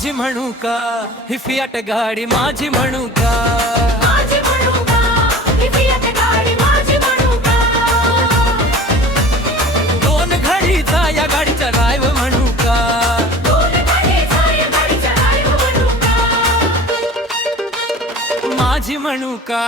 माझी म्हणू का ही फियाट गाडी माझी म्हणू का, माझी म्हणू का ही फियाट गाडी माझी म्हणू का, दोन घडीचा या गाडीचा ड्रायव्हर म्हणू का, दोन घडीचा या गाडीचा ड्रायव्हर म्हणू का, माझी म्हणू का.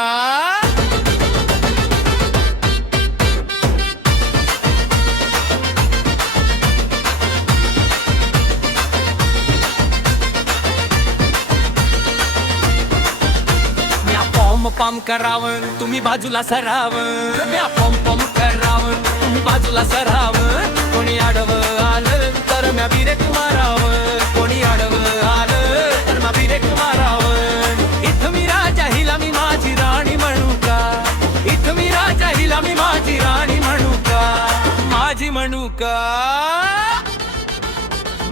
पम करावं तुम्ही बाजूला सरावं, म्या पम पम करावं तुम्ही बाजूला सरावं, कोणी आडवं आलं तर म्या बिरेक मारावं, कोणी आडवं आलं तर म्या बिरेक मारावं. इथं मी राजा हिला मी माझी राणी म्हणू का, इथं मी राजा हिला मी माझी राणी म्हणू का, माझी म्हणू का.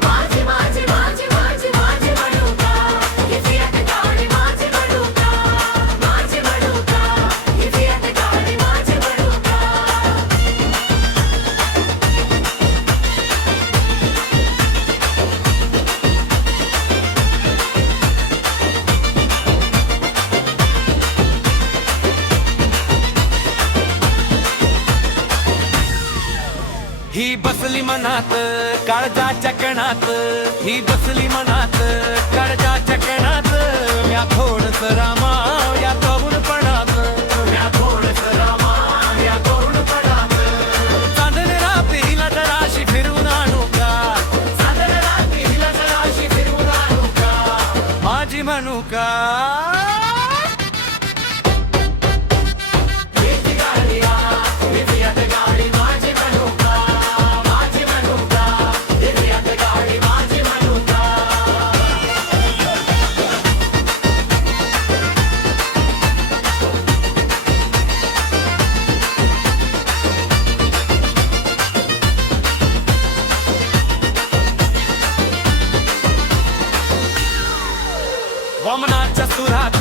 माझी माझी माझी माझी माझी म्हणू का ही फियाट गाडी माझी म्हणू का, माझी म्हणू का ही फियाट गाडी माझी म्हणू का. ही बसली मनात काळजाच्या कणात, ही बसली मनात काळजाच्या कणात, म्या थोडस रामा या तरुणपणात, म्या थोडस रामा या तरुणपणात. चांदण रात्री हिला जराशी फिरवून आणू का, चांदण रात्री हिला जराशी फिरवून आणू का, माझी म्हणू का. वमनाच्या सुरात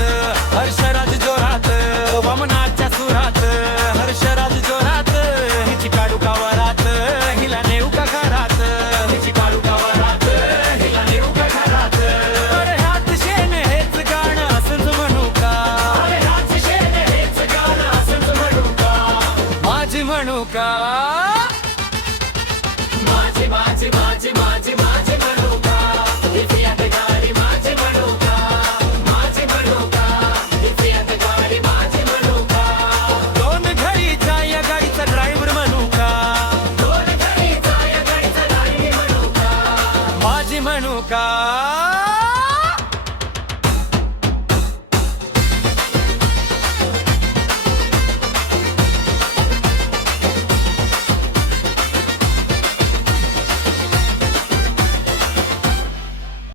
हर्षराज जोरात, वमनाच्या सुरात हर्षराज जोरात, हिची काढू का वरात हिला नेऊ का घरात, हिची काढू का वरात हिला नेऊ का घरात. अरे ह्यात शेण हेच गाणं असंच म्हणू का, अरे ह्यात शेण हेच गाणं असंच म्हणू का, माझी म्हणू का. माझी माझी माझी माझी माझी म्हणू का ही फियाट गाडी माझी म्हणू का, माझी म्हणू का ही फियाट गाडी माझी म्हणू का. दोन घडीचा या गाडीचा ड्रायव्हर म्हणू का, दोन घडीचा या गाडीचा ड्रायव्हर म्हणू का, माझी म्हणू का.